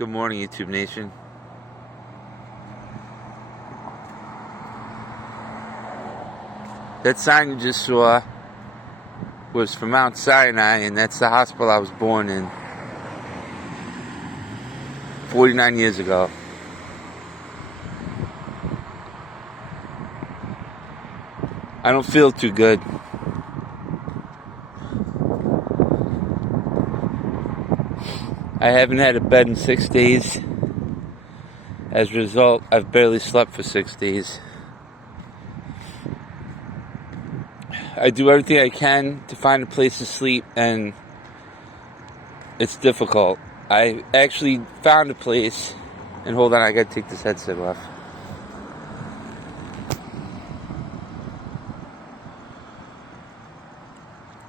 Good morning, YouTube Nation. That sign you just saw was from Mount Sinai, and that's the hospital I was born in 49 years ago. I don't feel too good. I haven't had a bed in 6 days. As a result, I've barely slept for 6 days. I do everything I can to find a place to sleep, and it's difficult. I actually found a place, and hold on, I gotta take this headset off.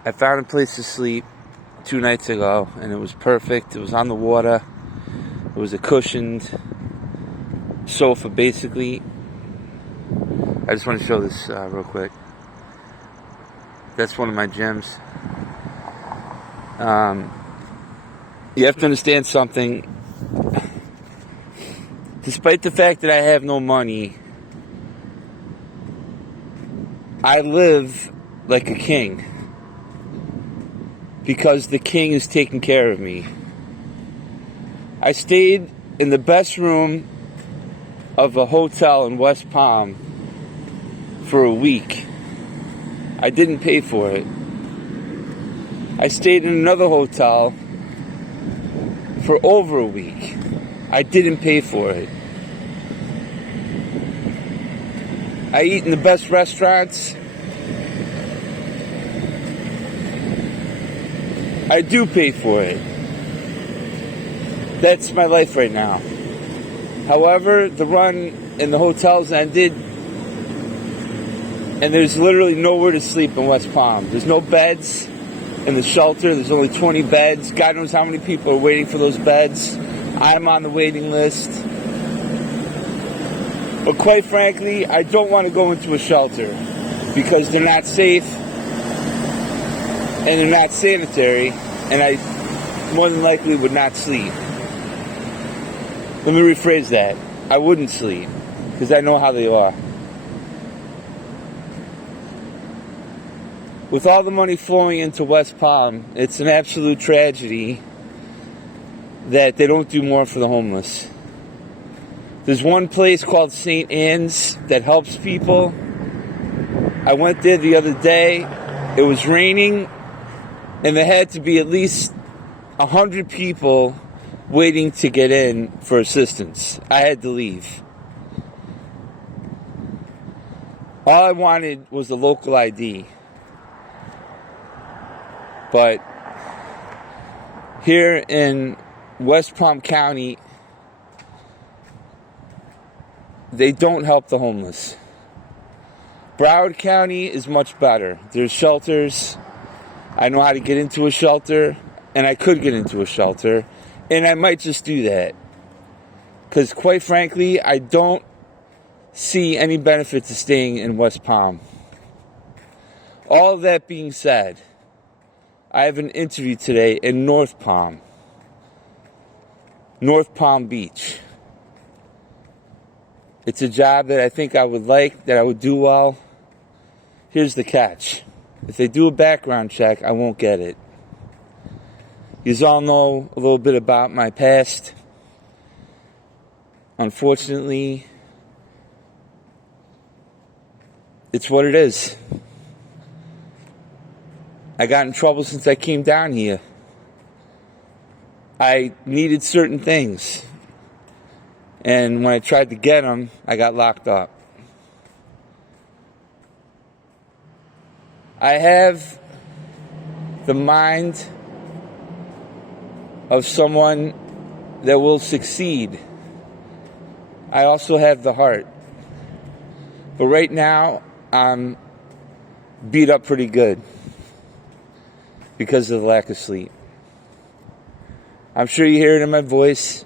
I found a place to sleep 2 nights ago, and it was perfect. It was on the water. It was a cushioned sofa, basically. I just want to show this real quick. That's one of my gyms. You have to understand something. Despite the fact that I have no money, I live like a king. Because the king is taking care of me. I stayed in the best room of a hotel in West Palm for a week. I didn't pay for it. I stayed in another hotel for over a week. I didn't pay for it. I eat in the best restaurants. I do pay for it. That's my life right now. However, the run in the hotels ended, and there's literally nowhere to sleep in West Palm. There's no beds in the shelter. There's only 20 beds. God knows how many people are waiting for those beds. I'm on the waiting list. But quite frankly, I don't want to go into a shelter because they're not safe and they're not sanitary, and I more than likely would not sleep. Let me rephrase that. I wouldn't sleep because I know how they are. With all the money flowing into West Palm, it's an absolute tragedy that they don't do more for the homeless. There's one place called St. Anne's that helps people. I went there the other day. It was raining, and there had to be at least 100 people waiting to get in for assistance. I had to leave. All I wanted was a local ID. But here in West Palm County, they don't help the homeless. Broward County is much better. There's shelters. I know how to get into a shelter, and I could get into a shelter, and I might just do that. Because quite frankly, I don't see any benefit to staying in West Palm. All of that being said, I have an interview today in North Palm Beach. It's a job that I think I would like, that I would do well. Here's the catch. If they do a background check, I won't get it. You all know a little bit about my past. Unfortunately, it's what it is. I got in trouble since I came down here. I needed certain things. And when I tried to get them, I got locked up. I have the mind of someone that will succeed. I also have the heart. But right now, I'm beat up pretty good because of the lack of sleep. I'm sure you hear it in my voice.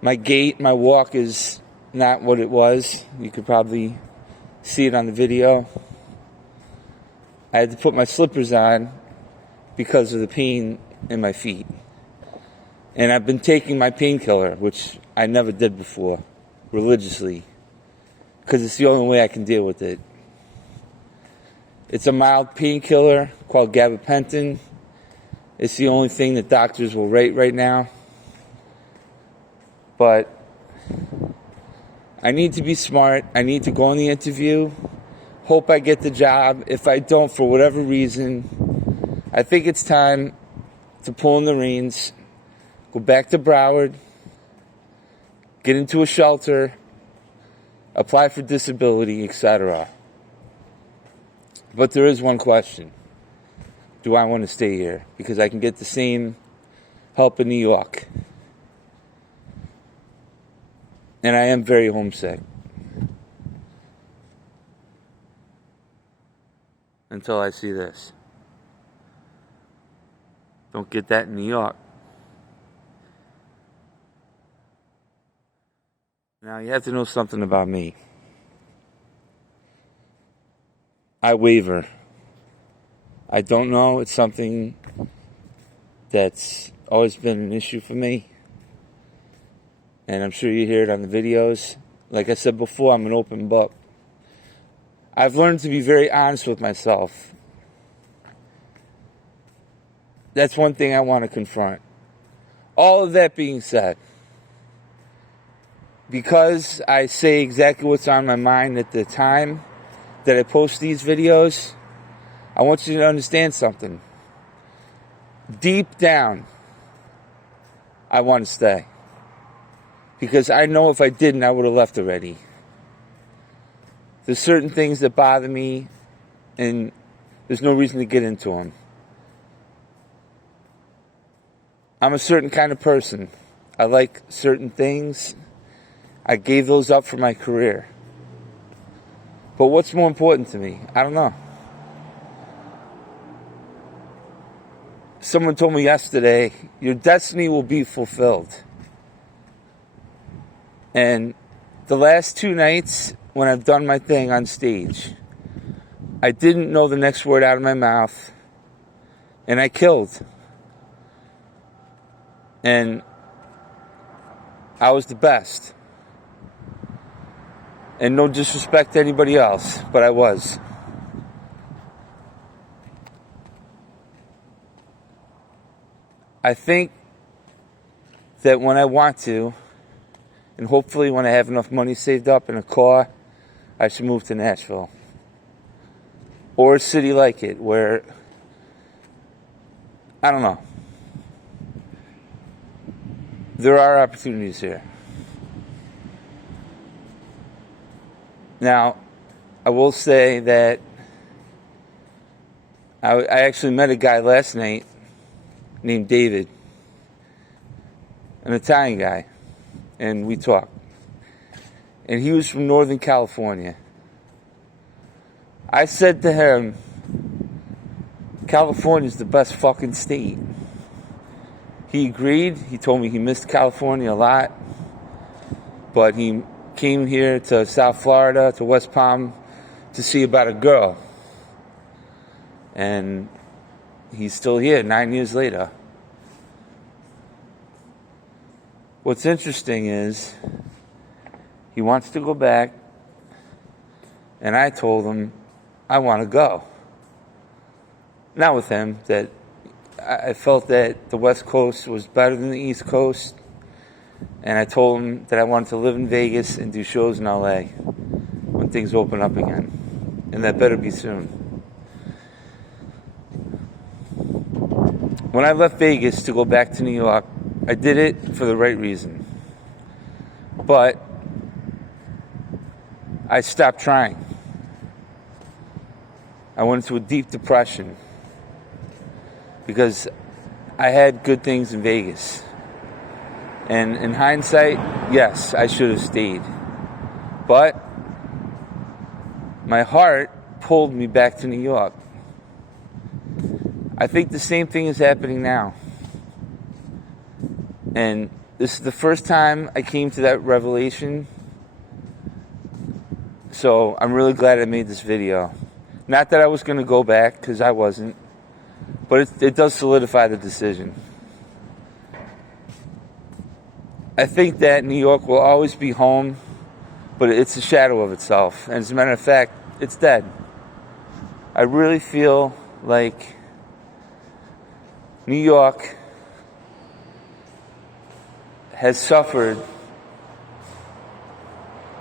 My gait, my walk is not what it was. You could probably see it on the video. I had to put my slippers on because of the pain in my feet. And I've been taking my painkiller, which I never did before, religiously, because it's the only way I can deal with it. It's a mild painkiller called gabapentin. It's the only thing that doctors will rate right now. But I need to be smart. I need to go on the interview. Hope I get the job. If I don't, for whatever reason, I think it's time to pull in the reins, go back to Broward, get into a shelter, apply for disability, etc. But there is one question. Do I want to stay here? Because I can get the same help in New York. And I am very homesick. Until I see this. Don't get that in New York. Now, you have to know something about me. I waver. I don't know. It's something that's always been an issue for me. And I'm sure you hear it on the videos. Like I said before, I'm an open book. I've learned to be very honest with myself. That's one thing I want to confront. All of that being said, because I say exactly what's on my mind at the time that I post these videos, I want you to understand something. Deep down, I want to stay. Because I know if I didn't, I would have left already. There's certain things that bother me, and there's no reason to get into them. I'm a certain kind of person. I like certain things. I gave those up for my career. But what's more important to me? I don't know. Someone told me yesterday, your destiny will be fulfilled. And the last 2 nights, when I've done my thing on stage, I didn't know the next word out of my mouth, and I killed. And I was the best. And no disrespect to anybody else, but I was. I think that when I want to, and hopefully when I have enough money saved up in a car, I should move to Nashville. Or a city like it where, I don't know. There are opportunities here. Now, I will say that I actually met a guy last night named David, an Italian guy, and we talked. And he was from Northern California. I said to him, California's the best fucking state. He agreed. He told me he missed California a lot. But he came here to South Florida, to West Palm, to see about a girl. And he's still here 9 years later. What's interesting is he wants to go back, and I told him I want to go. Not with him, that I felt that the West Coast was better than the East Coast, and I told him that I wanted to live in Vegas and do shows in LA when things open up again, and that better be soon. When I left Vegas to go back to New York, I did it for the right reason. But I stopped trying. I went into a deep depression because I had good things in Vegas. And in hindsight, yes, I should have stayed. But my heart pulled me back to New York. I think the same thing is happening now. And this is the first time I came to that revelation. So I'm really glad I made this video. Not that I was going to go back, because I wasn't. But it does solidify the decision. I think that New York will always be home, but it's a shadow of itself. And as a matter of fact, it's dead. I really feel like New York has suffered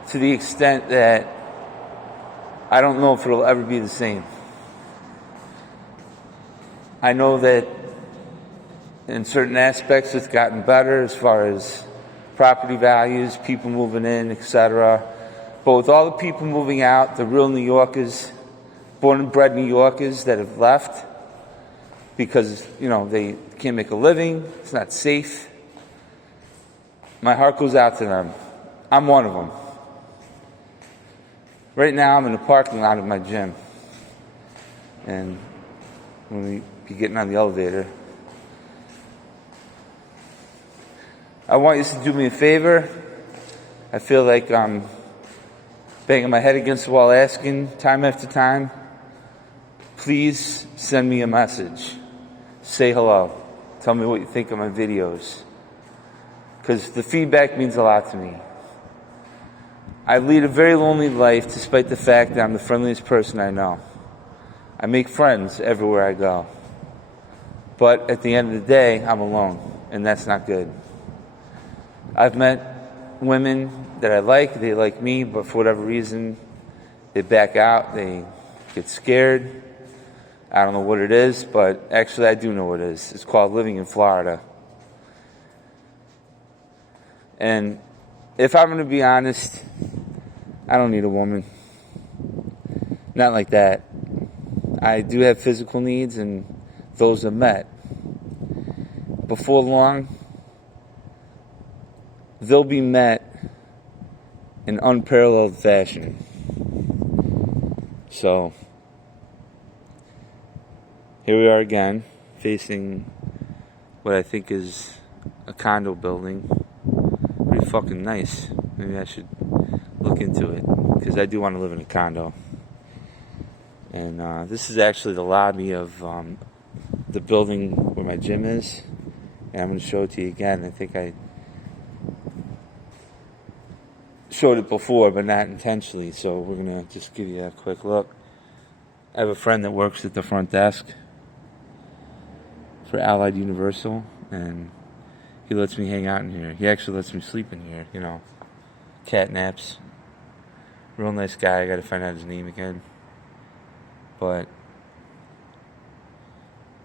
to the extent that I don't know if it'll ever be the same. I know that in certain aspects it's gotten better as far as property values, people moving in, etc. But with all the people moving out, the real New Yorkers, born and bred New Yorkers that have left because, they can't make a living, it's not safe. My heart goes out to them. I'm one of them. Right now I'm in the parking lot of my gym. And when we be getting on the elevator, I want you to do me a favor. I feel like I'm banging my head against the wall asking time after time. Please send me a message. Say hello. Tell me what you think of my videos. Because the feedback means a lot to me. I lead a very lonely life despite the fact that I'm the friendliest person I know. I make friends everywhere I go. But at the end of the day, I'm alone, and that's not good. I've met women that I like, they like me, but for whatever reason, they back out, they get scared. I don't know what it is, but actually I do know what it is. It's called living in Florida. And if I'm going to be honest, I don't need a woman. Not like that. I do have physical needs, and those are met. Before long, they'll be met in unparalleled fashion. So, here we are again, facing what I think is a condo building. Pretty fucking nice. Maybe I should look into it, because I do want to live in a condo. And this is actually the lobby of the building where my gym is. And I'm going to show it to you again. I think I showed it before, but not intentionally. So we're going to just give you a quick look. I have a friend that works at the front desk for Allied Universal, and he lets me hang out in here. He actually lets me sleep in here, cat naps. Real nice guy. I got to find out his name again. But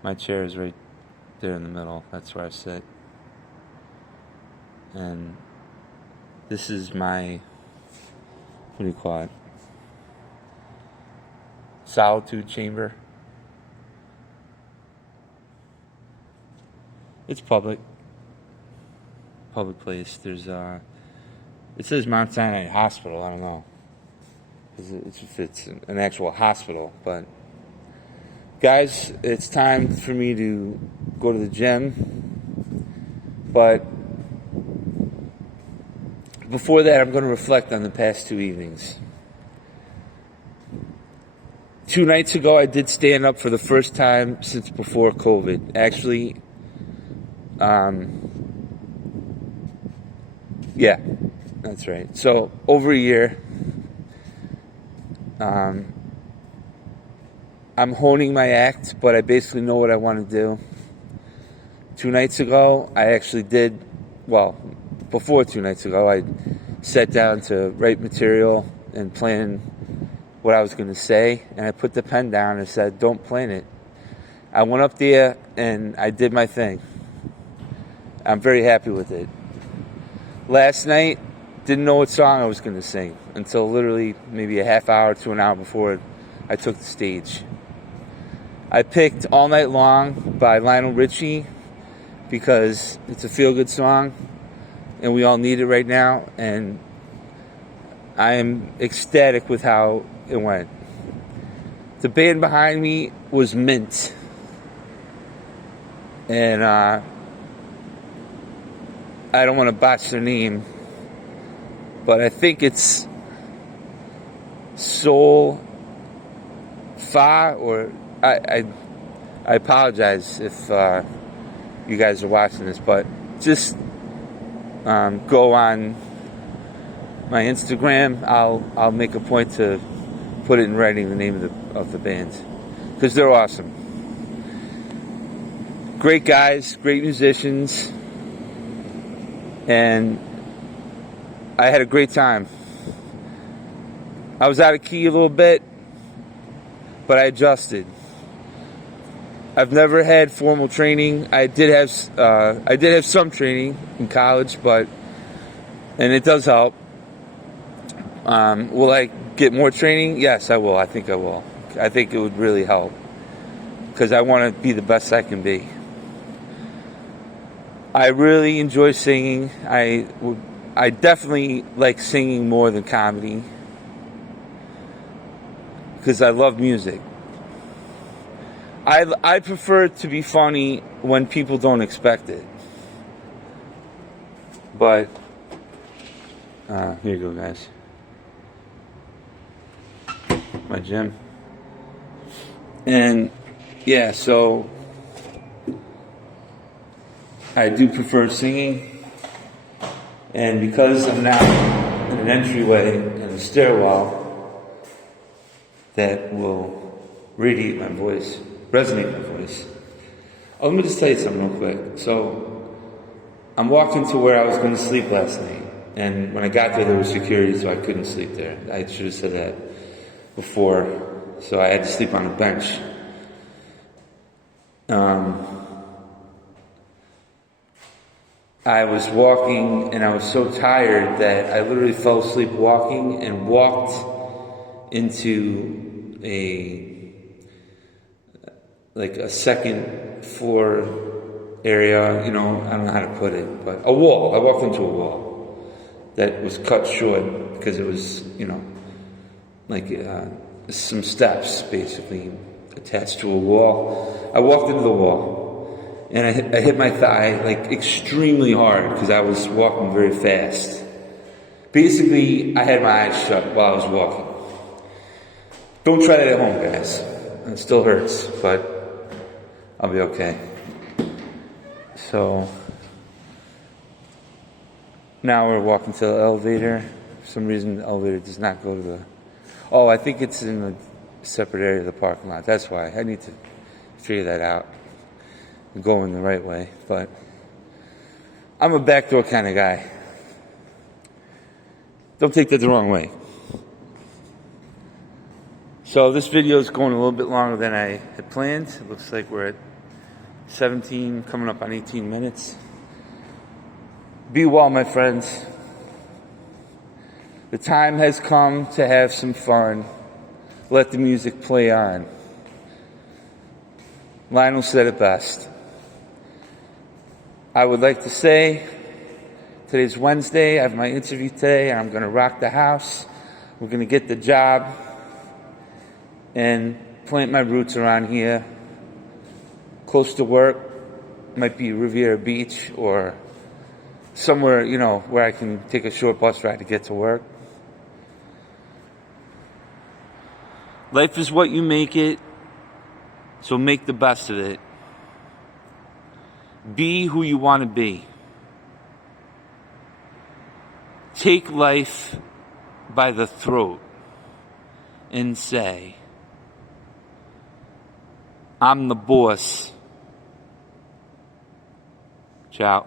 my chair is right there in the middle. That's where I sit. And this is my, what do you call it? Solitude chamber. It's public place. There's it says Mount Sinai Hospital. I don't know if it's an actual hospital, but guys, it's time for me to go to the gym. But before that, I'm going to reflect on the past 2 evenings. 2 nights ago, I did stand up for the first time since before COVID. Actually, yeah, that's right. So, over a year, I'm honing my act, but I basically know what I want to do. 2 nights ago, I actually did, before 2 nights ago, I sat down to write material and plan what I was going to say, and I put the pen down and said, don't plan it. I went up there and I did my thing. I'm very happy with it. Last night, didn't know what song I was going to sing until literally maybe a half hour to an hour before I took the stage. I picked All Night Long by Lionel Richie because it's a feel-good song and we all need it right now, and I am ecstatic with how it went. The band behind me was Mint, and I don't want to botch their name, but I think it's Soul Fa, or I apologize if you guys are watching this, but just go on my Instagram, I'll make a point to put it in writing, the name of the band, because they're awesome. Great guys, great musicians, and I had a great time. I was out of key a little bit, but I adjusted. I've never had formal training. I did have some training in college, and it does help. Will I get more training? Yes, I will. I think I will. I think it would really help, because I want to be the best I can be. I really enjoy singing. I definitely like singing more than comedy, because I love music. I prefer to be funny when people don't expect it. But here you go, guys. My gym. And yeah, so I do prefer singing. And because I'm now in an entryway and a stairwell that will radiate my voice, resonate my voice. Oh, let me just tell you something real quick. So, I'm walking to where I was going to sleep last night. And when I got there was security, so I couldn't sleep there. I should have said that before. So I had to sleep on a bench. I was walking and I was so tired that I literally fell asleep walking and walked into a second floor area, I don't know how to put it, but a wall. I walked into a wall that was cut short because it was, some steps basically attached to a wall. I walked into the wall and I hit my thigh extremely hard because I was walking very fast. Basically, I had my eyes shut while I was walking. Don't try that at home, guys. It still hurts, but I'll be okay. So now we're walking to the elevator. For some reason, the elevator does not go to the... Oh, I think it's in a separate area of the parking lot. That's why. I need to figure that out and go in the right way. But I'm a backdoor kind of guy. Don't take that the wrong way. So this video is going a little bit longer than I had planned. It looks like we're at 17, coming up on 18 minutes. Be well, my friends. The time has come to have some fun. Let the music play on. Lionel said it best. I would like to say, today's Wednesday, I have my interview today, and I'm going to rock the house. We're going to get the job and plant my roots around here, close to work. Might be Riviera Beach or somewhere, where I can take a short bus ride to get to work. Life is what you make it, so make the best of it. Be who you want to be. Take life by the throat and say, I'm the boss. Ciao.